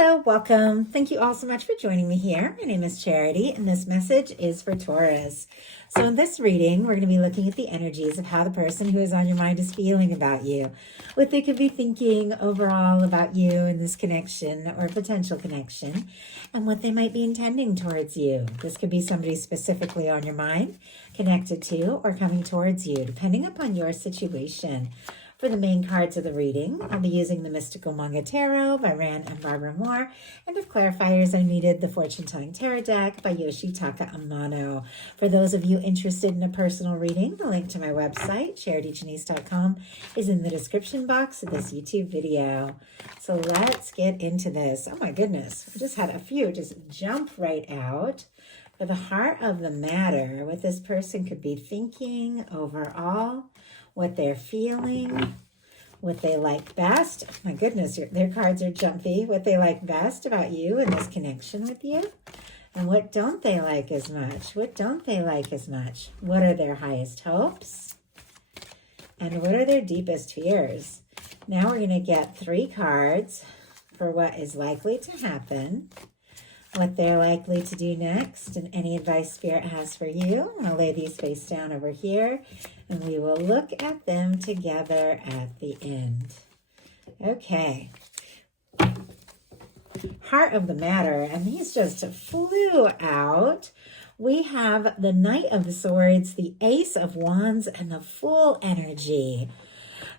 Hello, welcome. Thank you all so much for joining me here. My name is Charity, and this message is for Taurus. So in this reading, we're going to be looking at the energies of how the person who is on your mind is feeling about you, what they could be thinking overall about you in this connection or potential connection, and what they might be intending towards you. This could be somebody specifically on your mind, connected to, or coming towards you, depending upon your situation. For the main cards of the reading, I'll be using the Mystical Manga Tarot by Rann and Barbara Moore. And if clarifiers are needed, the Fortune Telling Tarot deck by Yoshitaka Amano. For those of you interested in a personal reading, the link to my website, charityjanice.com, is in the description box of this YouTube video. So let's get into this. Oh my goodness, I just had a few just jump right out. For the heart of the matter, what this person could be thinking overall, what they're feeling, what they like best. Oh my goodness, their cards are jumpy. What they like best about you and this connection with you. And what don't they like as much? What don't they like as much? What are their highest hopes? And what are their deepest fears? Now we're going to get 3 cards for what is likely to happen, what they're likely to do next, and any advice Spirit has for you. I'll lay these face down over here, and we will look at them together at the end. Okay. Heart of the matter, and these just flew out. We have the Knight of Swords, the Ace of Wands, and the Fool energy.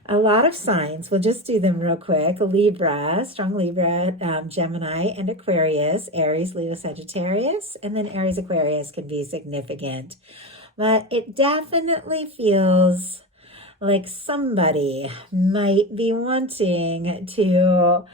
A lot of signs, we'll just do them real quick. Libra, strong Libra, Gemini, and Aquarius, Aries, Leo, Sagittarius, and then Aries, Aquarius can be significant. But it definitely feels like somebody might be wanting to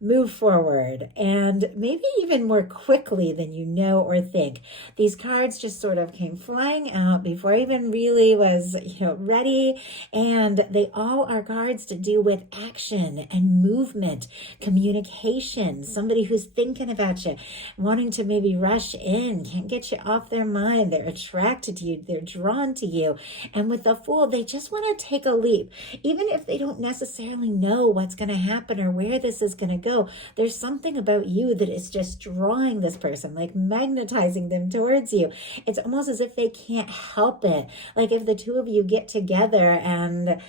move forward, and maybe even more quickly than you know or think. These cards just sort of came flying out before I even really was, ready, and they all are cards to do with action and movement, communication, somebody who's thinking about you, wanting to maybe rush in, can't get you off their mind, they're attracted to you, they're drawn to you, and with the Fool, they just want to take a leap, even if they don't necessarily know what's going to happen or where this is going to go. There's something about you that is just drawing this person, like magnetizing them towards you. It's almost as if they can't help it. Like if the two of you get together and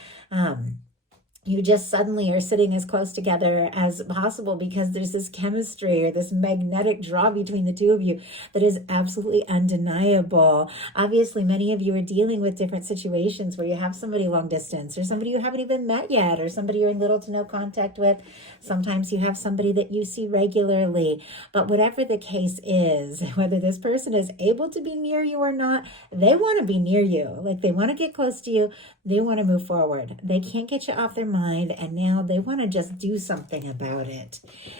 you just suddenly are sitting as close together as possible because there's this chemistry or this magnetic draw between the two of you that is absolutely undeniable. Obviously, many of you are dealing with different situations where you have somebody long distance or somebody you haven't even met yet or somebody you're in little to no contact with. Sometimes you have somebody that you see regularly. But whatever the case is, whether this person is able to be near you or not, they want to be near you. Like they want to get close to you. They want to move forward. They can't get you off their mind, and now they want to just do something about it.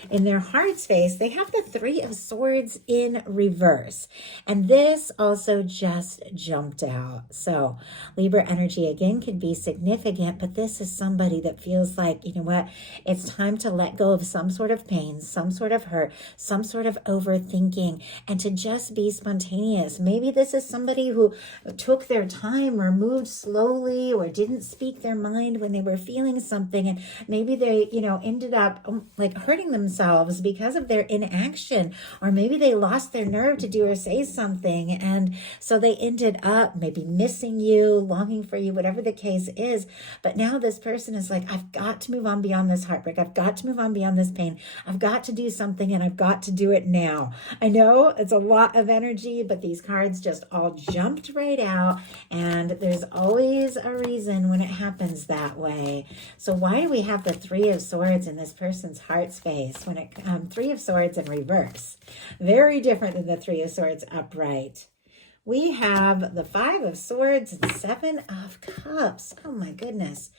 In their heart space, they have the 3 of Swords in reverse, and this also just jumped out. So Libra energy again could be significant, but this is somebody that feels like, you know what, it's time to let go of some sort of pain, some sort of hurt, some sort of overthinking, and to just be spontaneous. Maybe this is somebody who took their time or moved slowly or didn't speak their mind when they were feeling something, and maybe they ended up like hurting themselves because of their inaction, or maybe they lost their nerve to do or say something, and so they ended up maybe missing you, longing for you, whatever the case is. But now this person is like, I've got to move on beyond this heartbreak, I've got to move on beyond this pain, I've got to do something, and I've got to do it now. I know it's a lot of energy, but these cards just all jumped right out, and there's always a reason when it happens that way. So why do we have the 3 of Swords in this person's heart space when it 3 of Swords in reverse? Very different than the 3 of Swords upright. We have the 5 of Swords and 7 of Cups. Oh my goodness.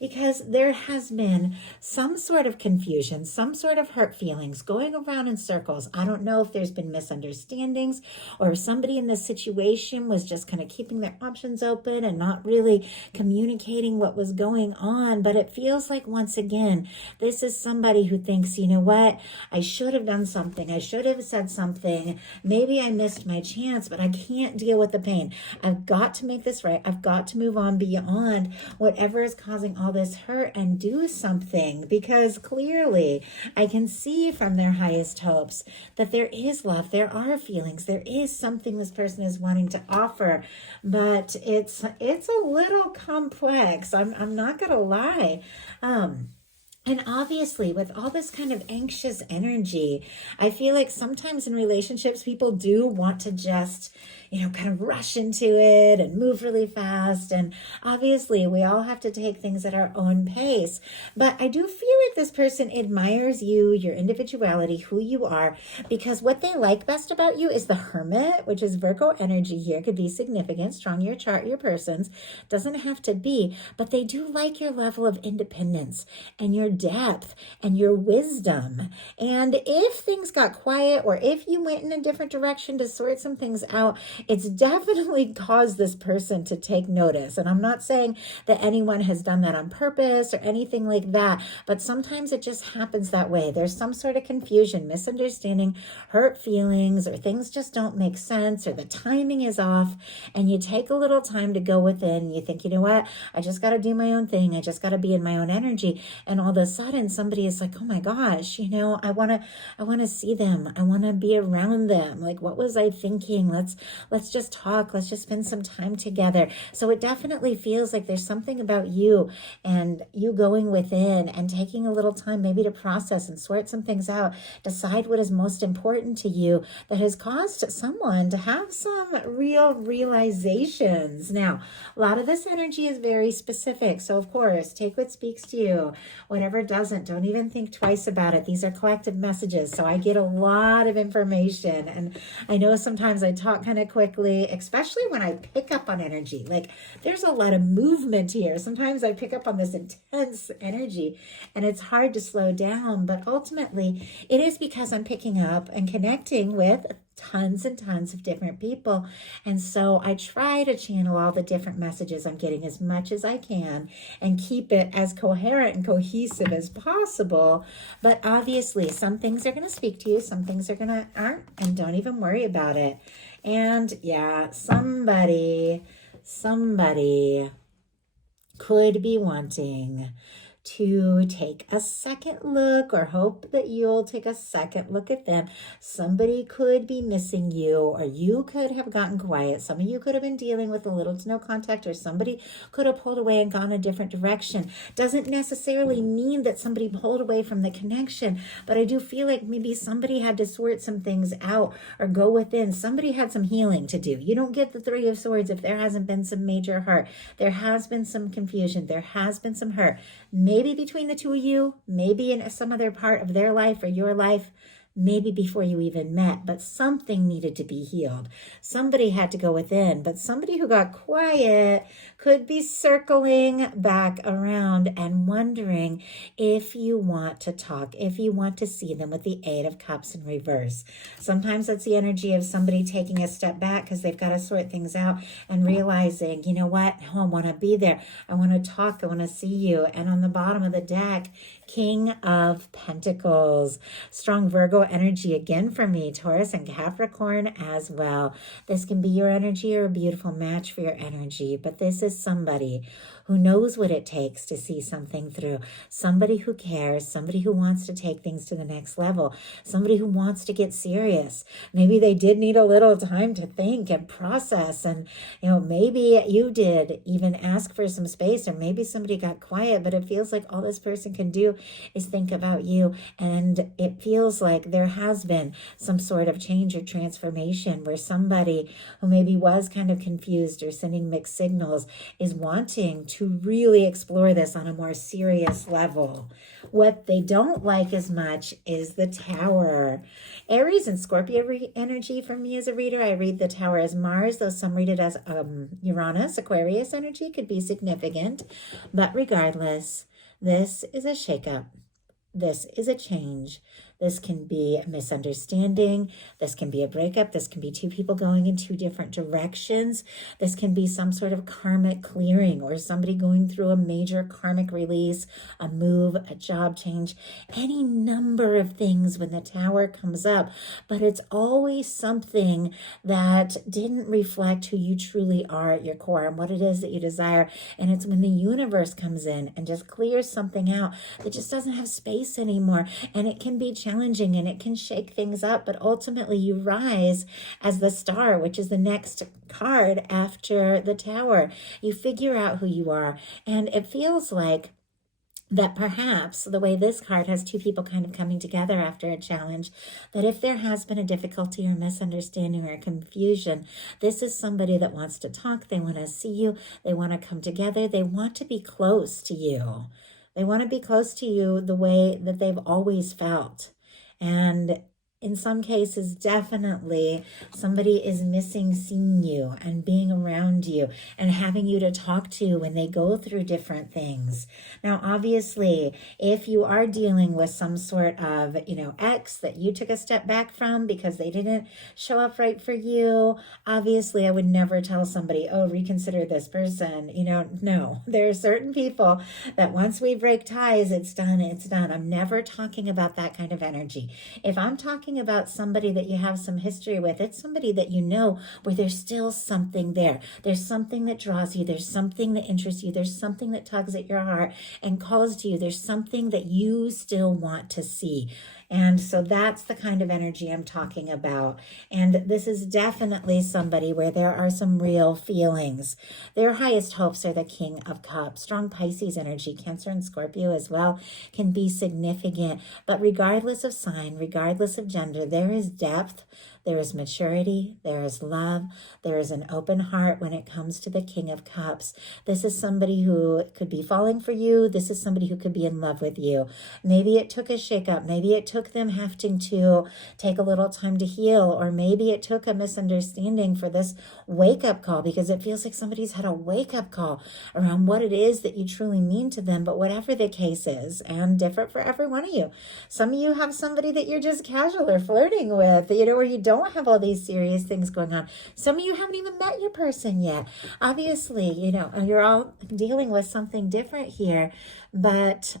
Because there has been some sort of confusion, some sort of hurt feelings going around in circles. I don't know if there's been misunderstandings or if somebody in this situation was just kind of keeping their options open and not really communicating what was going on. But it feels like, once again, this is somebody who thinks, you know what, I should have done something. I should have said something. Maybe I missed my chance, but I can't deal with the pain. I've got to make this right. I've got to move on beyond whatever is causing all all this hurt and do something, because clearly I can see from their highest hopes that there is love, there are feelings, there is something this person is wanting to offer, but it's a little complex. I'm not gonna lie. And obviously, with all this kind of anxious energy, I feel like sometimes in relationships, people do want to just, kind of rush into it and move really fast. And obviously, we all have to take things at our own pace. But I do feel like this person admires you, your individuality, who you are, because what they like best about you is the Hermit, which is Virgo energy here. Could be significant, strong your chart, your person's. Doesn't have to be, but they do like your level of independence and your depth and your wisdom. And if things got quiet, or if you went in a different direction to sort some things out, it's definitely caused this person to take notice. And I'm not saying that anyone has done that on purpose or anything like that, but sometimes it just happens that way. There's some sort of confusion, misunderstanding, hurt feelings, or things just don't make sense, or the timing is off, and you take a little time to go within. You think, you know what, I just got to do my own thing. I just got to be in my own energy. And all of a sudden somebody is like, oh my gosh, I want to see them. I want to be around them. Like, what was I thinking? Let's just talk. Let's just spend some time together. So it definitely feels like there's something about you and you going within and taking a little time maybe to process and sort some things out, decide what is most important to you, that has caused someone to have some real realizations. Now, a lot of this energy is very specific. So of course, take what speaks to you. Whatever doesn't, don't even think twice about it. These are collective messages. So I get a lot of information, and I know sometimes I talk kind of quickly, especially when I pick up on energy. Like, there's a lot of movement here. Sometimes I pick up on this intense energy and it's hard to slow down, but ultimately it is because I'm picking up and connecting with tons and tons of different people. And so I try to channel all the different messages I'm getting as much as I can and keep it as coherent and cohesive as possible. But obviously some things are going to speak to you, some things aren't, and don't even worry about it. And yeah, somebody could be wanting to take a second look, or hope that you'll take a second look at them. Somebody could be missing you, or you could have gotten quiet. Some of you could have been dealing with a little to no contact, or somebody could have pulled away and gone a different direction. Doesn't necessarily mean that somebody pulled away from the connection, but I do feel like maybe somebody had to sort some things out or go within. Somebody had some healing to do. You don't get the Three of Swords if there hasn't been some major hurt. There has been some confusion. There has been some hurt. Maybe between the two of you, maybe in some other part of their life or your life, maybe before you even met, but something needed to be healed. Somebody had to go within, but somebody who got quiet could be circling back around and wondering if you want to talk, if you want to see them, with the Eight of Cups in reverse. Sometimes that's the energy of somebody taking a step back because they've got to sort things out and realizing, you know what, I want to be there. I want to talk. I want to see you. And on the bottom of the deck, King of Pentacles. Strong Virgo energy again for me, Taurus and Capricorn as well. This can be your energy or a beautiful match for your energy, but this is somebody who knows what it takes to see something through, somebody who cares, somebody who wants to take things to the next level, somebody who wants to get serious. Maybe they did need a little time to think and process, and maybe you did even ask for some space, or maybe somebody got quiet, but it feels like all this person can do is think about you, and it feels like there has been some sort of change or transformation where somebody who maybe was kind of confused or sending mixed signals is wanting to really explore this on a more serious level. What they don't like as much is the Tower. Aries and Scorpio energy for me as a reader. I read the Tower as Mars, though some read it as Uranus. Aquarius energy could be significant, but regardless, this is a shakeup. This is a change. This can be a misunderstanding. This can be a breakup. This can be two people going in two different directions. This can be some sort of karmic clearing or somebody going through a major karmic release, a move, a job change, any number of things when the Tower comes up. But it's always something that didn't reflect who you truly are at your core and what it is that you desire. And it's when the universe comes in and just clears something out that just doesn't have space anymore. And it can be challenging and it can shake things up, but ultimately you rise as the Star, which is the next card after the Tower. You figure out who you are, and it feels like that perhaps the way this card has two people kind of coming together after a challenge, that if there has been a difficulty or misunderstanding or confusion, this is somebody that wants to talk. They want to see you. They want to come together. They want to be close to you. They want to be close to you the way that they've always felt. And in some cases, definitely somebody is missing seeing you and being around you and having you to talk to when they go through different things. Now, obviously, if you are dealing with some sort of, ex that you took a step back from because they didn't show up right for you, obviously, I would never tell somebody, oh, reconsider this person. No, there are certain people that once we break ties, it's done, it's done. I'm never talking about that kind of energy. If I'm talking about somebody that you have some history with, it's somebody that you know where there's still something there. There's something that draws you. There's something that interests you. There's something that tugs at your heart and calls to you. There's something that you still want to see. And so that's the kind of energy I'm talking about. And this is definitely somebody where there are some real feelings. Their highest hopes are the King of Cups. Strong Pisces energy, Cancer and Scorpio as well, can be significant. But regardless of sign, regardless of gender, there is depth, there is maturity, there is love, there is an open heart when it comes to the King of Cups. This is somebody who could be falling for you. This is somebody who could be in love with you. Maybe it took a shakeup. Maybe it took them having to take a little time to heal, or maybe it took a misunderstanding for this wake-up call, because it feels like somebody's had a wake-up call around what it is that you truly mean to them. But whatever the case is, and different for every one of you. Some of you have somebody that you're just casual or flirting with, where you don't have all these serious things going on. Some of you haven't even met your person yet. Obviously, you're all dealing with something different here, but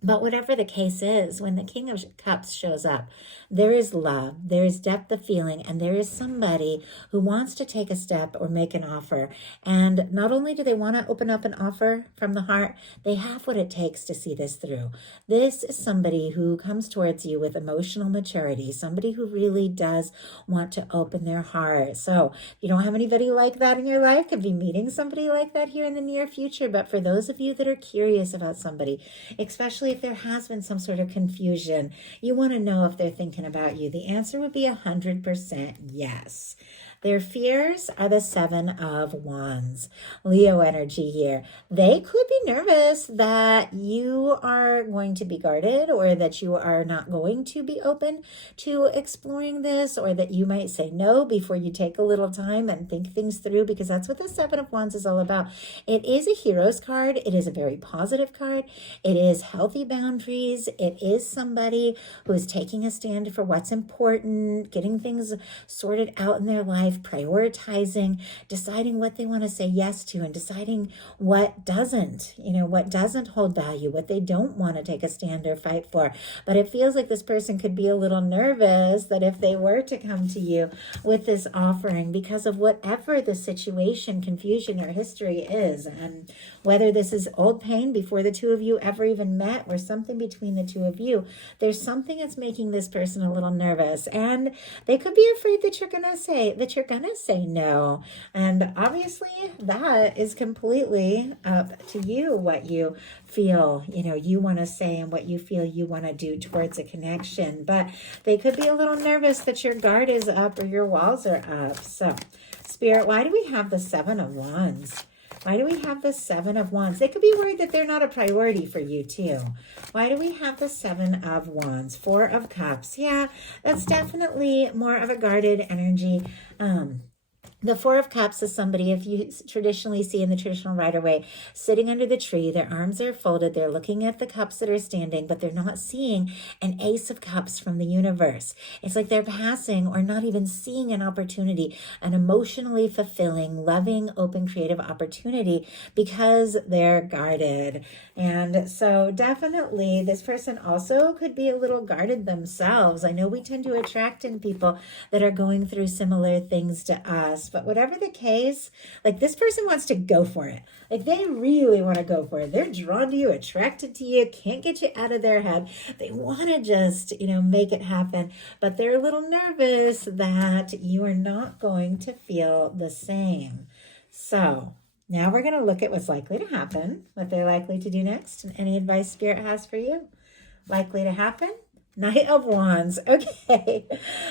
whatever the case is, when the King of Cups shows up, there is love, there is depth of feeling, and there is somebody who wants to take a step or make an offer. And not only do they want to open up an offer from the heart, they have what it takes to see this through. This is somebody who comes towards you with emotional maturity, somebody who really does want to open their heart. So if you don't have anybody like that in your life, could be meeting somebody like that here in the near future. But for those of you that are curious about somebody, especially if there has been some sort of confusion, you want to know if they're thinking about you, the answer would be 100% yes. Their fears are the Seven of Wands. Leo energy here. They could be nervous that you are going to be guarded, or that you are not going to be open to exploring this, or that you might say no before you take a little time and think things through, because that's what the Seven of Wands is all about. It is a hero's card. It is a very positive card. It is healthy boundaries. It is somebody who is taking a stand for what's important, getting things sorted out in their life, prioritizing, deciding what they want to say yes to, and deciding what doesn't, what doesn't hold value, what they don't want to take a stand or fight for. But it feels like this person could be a little nervous that if they were to come to you with this offering, because of whatever the situation, confusion, or history is, and whether this is old pain before the two of you ever even met, or something between the two of you, there's something that's making this person a little nervous, and they could be afraid that you're gonna say no. And obviously that is completely up to you, what you feel you want to say and what you feel you want to do towards a connection. But they could be a little nervous that your guard is up or your walls are up. So Spirit, why do we have the Seven of Wands? Why do we have the Seven of Wands? They could be worried that they're not a priority for you too. Why do we have the Seven of Wands? Four of Cups. Yeah, that's definitely more of a guarded energy. The Four of Cups is somebody, if you traditionally see in the traditional Rider-Waite, sitting under the tree, their arms are folded, they're looking at the cups that are standing, but they're not seeing an Ace of Cups from the universe. It's like they're passing or not even seeing an opportunity, an emotionally fulfilling, loving, open, creative opportunity because they're guarded. And so definitely this person also could be a little guarded themselves. I know we tend to attract in people that are going through similar things to us. But whatever the case, like this person wants to go for it. Like they really want to go for it. They're drawn to you, attracted to you, can't get you out of their head. They want to just, make it happen. But they're a little nervous that you are not going to feel the same. So now we're going to look at what's likely to happen, what they're likely to do next, and any advice Spirit has for you. Likely to happen. Knight of Wands. Okay.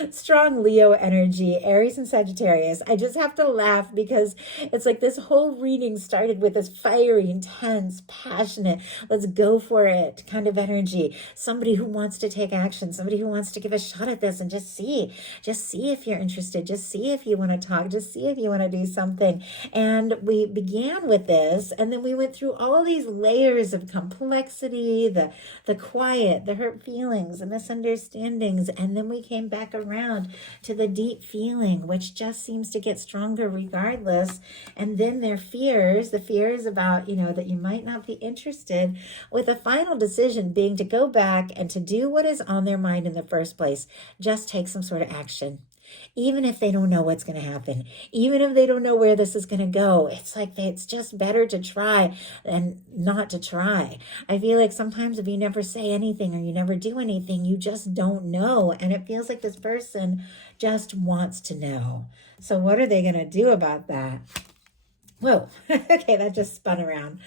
Strong Leo energy, Aries and Sagittarius. I just have to laugh because it's like this whole reading started with this fiery, intense, passionate, let's go for it kind of energy. Somebody who wants to take action, somebody who wants to give a shot at this and just see if you're interested, just see if you want to talk, just see if you want to do something. And we began with this, and then we went through all these layers of complexity, the quiet, the hurt feelings, the misunderstandings, and then we came back around to the deep feeling, which just seems to get stronger regardless. And then their fears, the fears about, that you might not be interested, with a final decision being to go back and to do what is on their mind in the first place. Just take some sort of action. Even if they don't know what's going to happen, even if they don't know where this is going to go, it's like it's just better to try than not to try. I feel like sometimes if you never say anything or you never do anything, you just don't know. And it feels like this person just wants to know. So what are they going to do about that? Whoa, okay, that just spun around.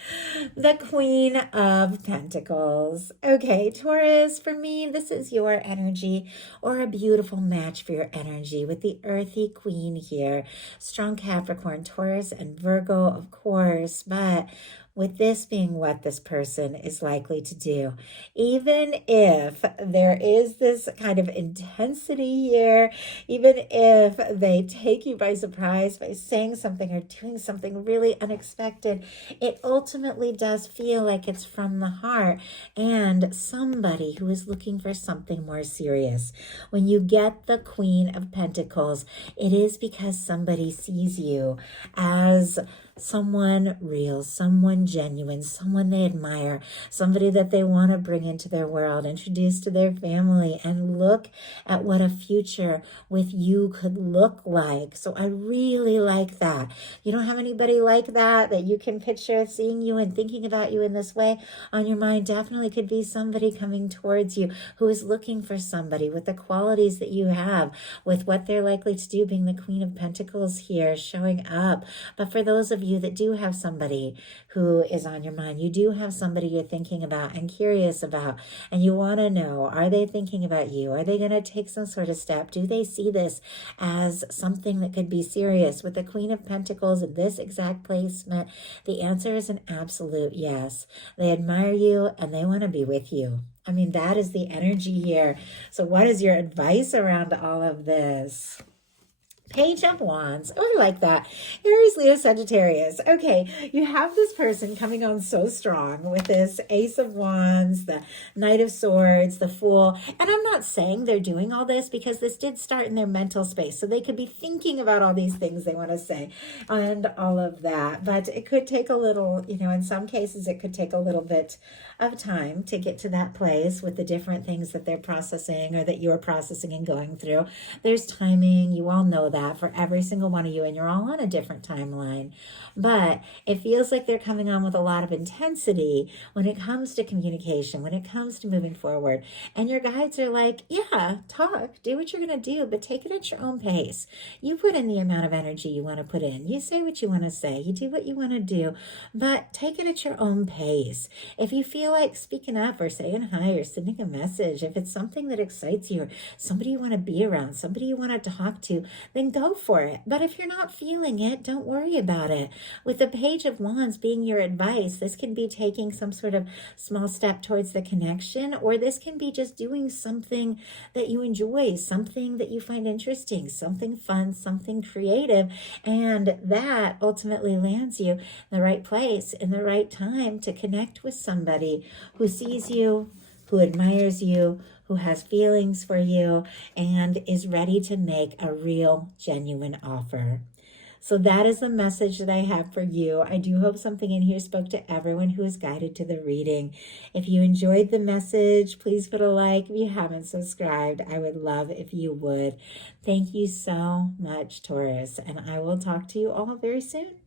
The Queen of Pentacles. Okay, Taurus, for me, this is your energy or a beautiful match for your energy with the earthy queen here. Strong Capricorn, Taurus, and Virgo, of course, but with this being what this person is likely to do. Even if there is this kind of intensity here, even if they take you by surprise by saying something or doing something really unexpected, it ultimately does feel like it's from the heart and somebody who is looking for something more serious. When you get the Queen of Pentacles, it is because somebody sees you as someone real, someone genuine, someone they admire, somebody that they want to bring into their world, introduce to their family, and look at what a future with you could look like. So I really like that. You don't have anybody like that you can picture seeing you and thinking about you in this way on your mind. Definitely could be somebody coming towards you who is looking for somebody with the qualities that you have, with what they're likely to do, being the Queen of Pentacles here, showing up. But for those of you that do have somebody who is on your mind, you do have somebody you're thinking about and curious about, and you want to know, are they thinking about you? Are they going to take some sort of step? Do they see this as something that could be serious? With the Queen of Pentacles in this exact placement, the answer is an absolute yes. They admire you and they want to be with you. I mean, that is the energy here. So what is your advice around all of this? Page of Wands. Oh, I like that. Aries, Leo, Sagittarius. Okay, you have this person coming on so strong with this Ace of Wands, the Knight of Swords, the Fool. And I'm not saying they're doing all this because this did start in their mental space. So they could be thinking about all these things they want to say and all of that. But it could take a little, in some cases, it could take a little bit of time to get to that place with the different things that they're processing or that you're processing and going through. There's timing. You all know that for every single one of you, and you're all on a different timeline. But it feels like they're coming on with a lot of intensity when it comes to communication, when it comes to moving forward. And your guides are like, yeah, talk, do what you're going to do, but take it at your own pace. You put in the amount of energy you want to put in. You say what you want to say. You do what you want to do, but take it at your own pace. If you feel like speaking up or saying hi or sending a message, if it's something that excites you or somebody you want to be around, somebody you want to talk to, then then go for it. But if you're not feeling it, don't worry about it. With the Page of Wands being your advice, this can be taking some sort of small step towards the connection, or this can be just doing something that you enjoy, something that you find interesting, something fun, something creative, and that ultimately lands you in the right place, in the right time to connect with somebody who sees you, who admires you, who has feelings for you, and is ready to make a real, genuine offer. So that is the message that I have for you. I do hope something in here spoke to everyone who is guided to the reading. If you enjoyed the message, please put a like. If you haven't subscribed, I would love if you would. Thank you so much, Taurus, and I will talk to you all very soon.